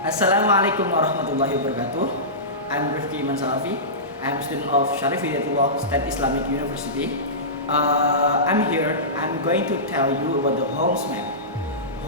Assalamualaikum warahmatullahi wabarakatuh. I'm Iman Salafi. I'm a student of Studies-Rifqi State Islamic University. I'm here. I'm going to tell you about the Holmes map.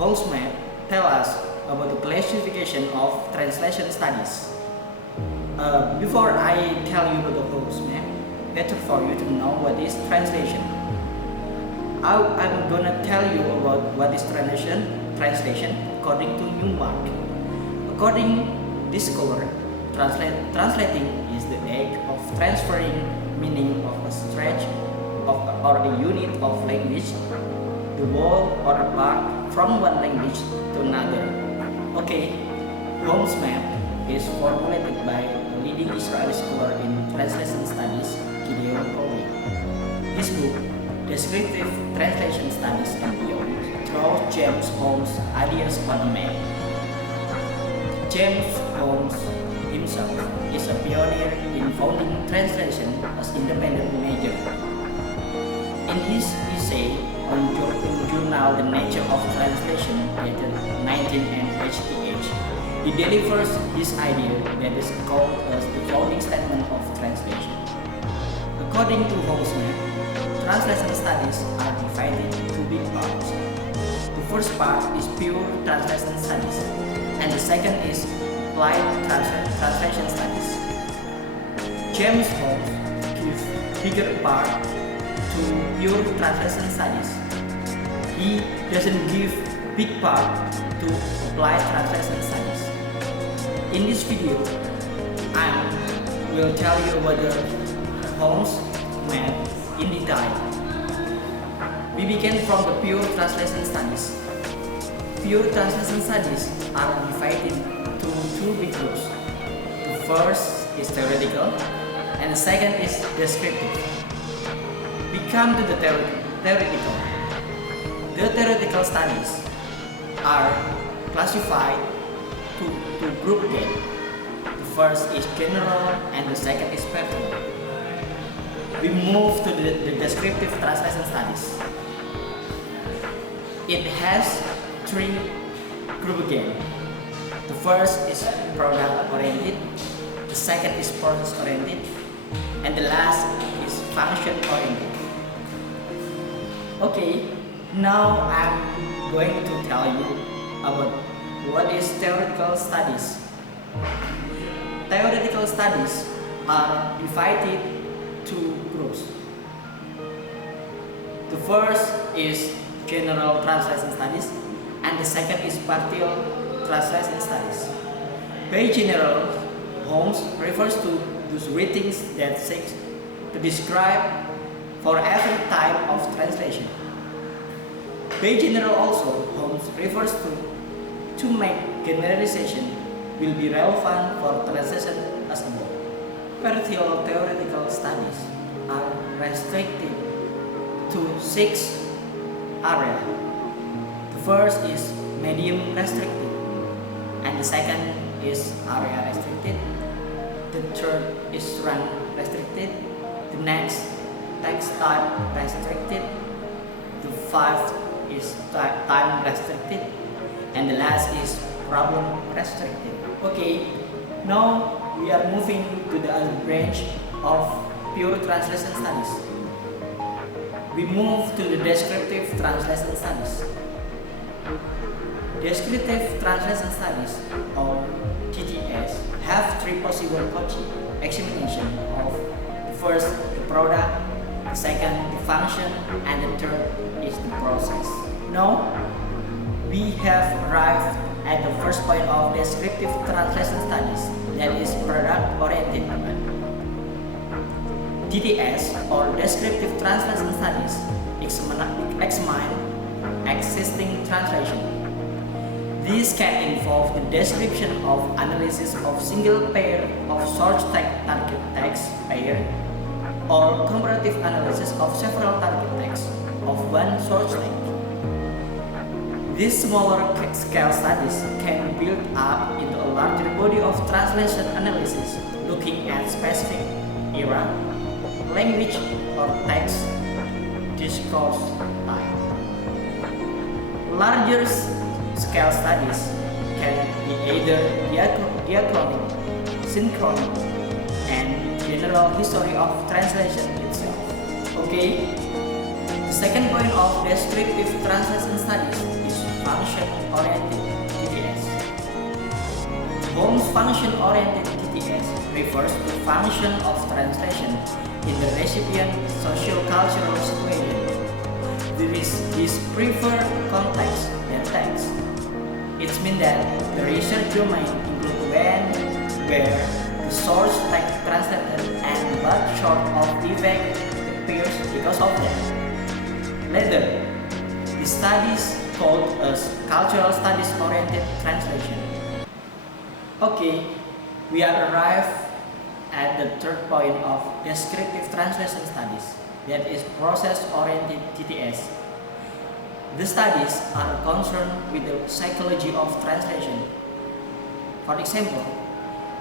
Holmes map tell us about the classification of translation studies. Before I tell you about the Holmes map, better for you to know what is translation. I'm gonna tell you about what is translation according to Newmark. According this scholar, translating is the act of transferring meaning of a stretch of or a unit of language, the whole or a part from one language to another. Okay, Holmes map is formulated by a leading Israeli scholar in translation studies, Gideon Covey. His book, Descriptive Translation Studies and Beyond, draws James Holmes' ideas on a map. James Holmes himself is a pioneer in founding translation as independent major. In his essay on journal The Nature of Translation, dated 1988, he delivers his idea that is called as the founding statement of translation. According to Holmes' map, translation studies are divided into two big parts. The first part is pure translation studies, and the second is applied translation studies. James Holmes gives bigger part to pure translation studies. He doesn't give big part to applied translation studies. In this video, I will tell you about the Holmes map in detail. We begin from the pure translation studies. Pure translation studies are divided into two big groups. The first is theoretical, and the second is descriptive. We come to the theoretical. The theoretical studies are classified to group A. The first is general, and the second is particular. We move to the descriptive translation studies. It has three groups again. The first is product oriented, the second is process oriented, and the last is function oriented. Okay, now I'm going to tell you about what is theoretical studies. Theoretical studies are divided two groups. The first is general translation studies, and the second is partial translation studies. By general, Holmes refers to those readings that seek to describe for every type of translation. By general also, Holmes refers to make generalization will be relevant for translation as a whole. Partial theoretical studies are restricted to 6 areas. The first is medium restricted, and the second is area restricted. The third is rank restricted. The next, text type restricted. The fifth is time restricted, and the last is problem restricted. Okay, now we are moving to the other branch of pure translation studies. We move to the descriptive translation studies. Descriptive translation studies, or DTS, have three possible examination of the first, the product, the second, the function, and the third is the process. Now, we have arrived at the first point of descriptive translation studies, that is product-oriented. DTS, or Descriptive Translation Studies, examine existing translation. This can involve the description of analysis of single pair of source target text pair, or comparative analysis of several target texts of one source text. These smaller scale studies can build up into a larger body of translation analysis looking at specific era, language, or text discourse type. Larger scale studies can be either diachronic, synchronic, and general history of translation itself. Okay, the second point of descriptive translation studies is function-oriented TTS. Holmes' function-oriented TTS refers to function of translation in the recipient socio-cultural situation. There is this preferred context than text. It means that the research domain includes when, where, the source text translated, and what sort of effect appears because of that. Later, the studies called as cultural studies oriented translation. Okay, we are arrived at the third point of descriptive translation studies, that is process-oriented TTS. The studies are concerned with the psychology of translation. For example,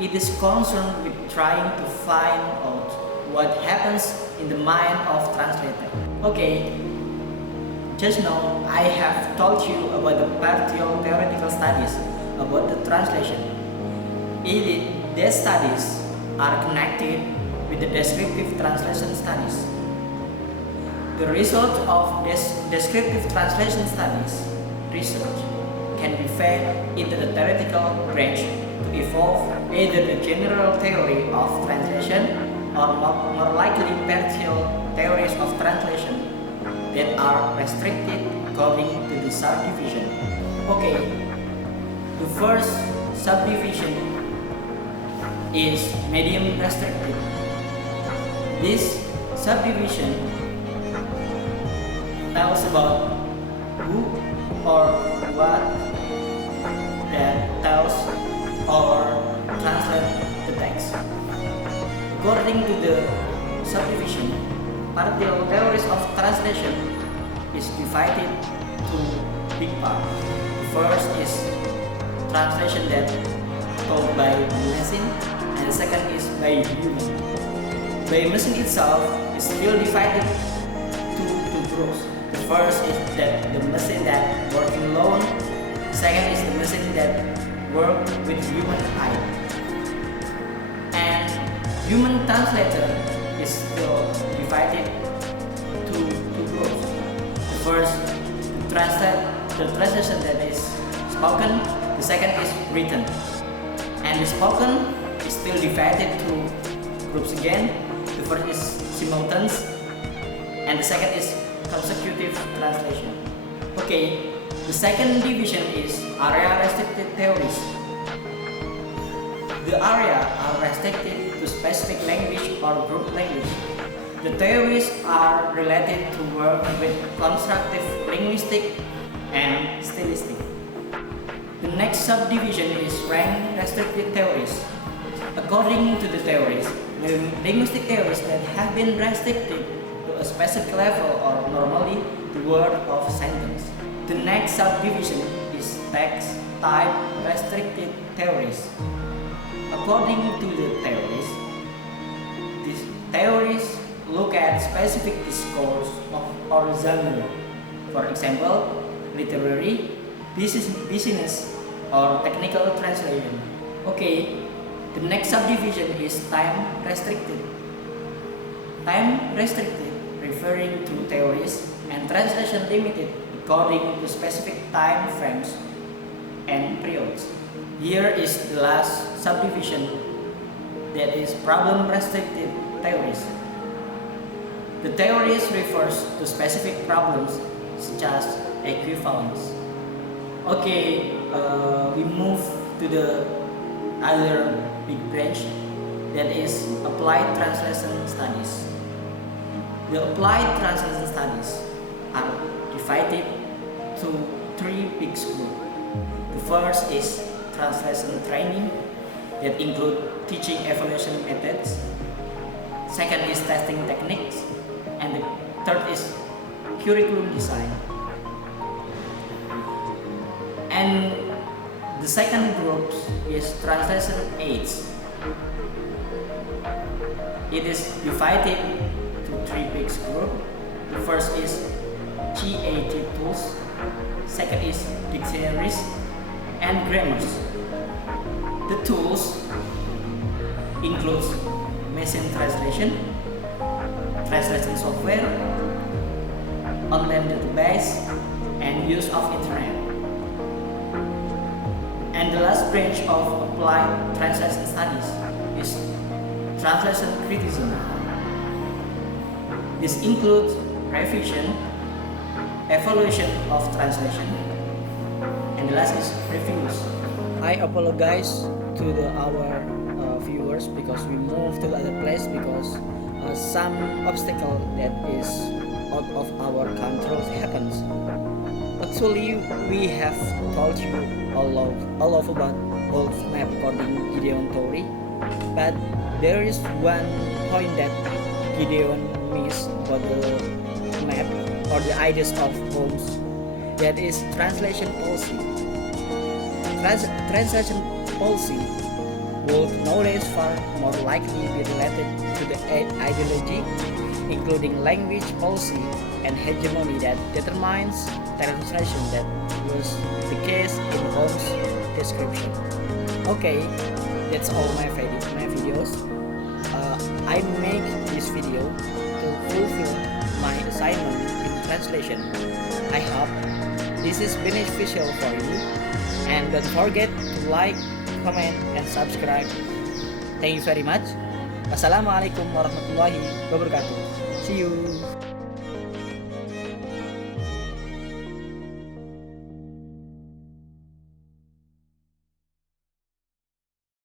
it is concerned with trying to find out what happens in the mind of translator. Okay, just now I have told you about the partial theoretical studies about the translation. These studies are connected with the descriptive translation studies. The result of descriptive translation studies research can be fed into the theoretical branch to evolve either the general theory of translation or more likely partial theories of translation that are restricted according to the subdivision. Okay, the first subdivision is medium restricted. This subdivision tells about who or what that tells or translates the text. According to the subdivision, partial theories of translation is divided to big parts. The first is translation that told by machine, and the second is by human. By machine itself is still divided to two groups. The first is that the machine that working alone. Second is the machine that work with human eye. And human translator is still divided to two groups. The first, the translation that is spoken. The second is written. And the spoken is still divided to groups again. The first is simultaneous, and the second is consecutive translation. Okay, the second division is area restricted theories. The area are restricted to specific language or group language. The theories are related to work with constructive linguistic and stylistic. The next subdivision is rank restricted theories. According to the theories, the linguistic theories that have been restricted to a specific level or normally the word of a sentence. The next subdivision is text type restricted theories. According to the theories, these theories look at specific discourse or genre. For example, literary, business, or technical translation. Okay, the next subdivision is time restricted. Time restricted referring to theories and translation limited according to specific time frames and periods. Here is the last subdivision, that is problem restricted theories. The theories refers to specific problems such as equivalence. Okay, we move to the other big branch, that is applied translation studies. The applied translation studies are divided to three big groups. The first is translation training, that include teaching evaluation methods. Second is testing techniques, and the third is curriculum design. And the second group is translation aids. It is divided to three big groups. The first is GAT tools, second is dictionaries, and grammars. The tools include machine translation, translation software, online database, and use of internet. And the last branch of applied translation studies is translation criticism. This includes revision, evaluation of translation, and the last is reviews. I apologize to our viewers because we moved to the other place because some obstacle that is out of our control happens. Actually, we have told you all of about Holmes map according Gideon theory, but there is one point that Gideon missed about the map or the ideas of Holmes, that is translation policy. Translation policy would nowadays far more likely be related to the ideology, including language policy and hegemony that determines translation. That was the case in Holmes' description. Okay, that's all my videos. I make this video to fulfill my assignment in translation. I hope this is beneficial for you, and don't forget to like, comment, and subscribe. Thank you very much. Wassalamualaikum warahmatullahi wabarakatuh. See you.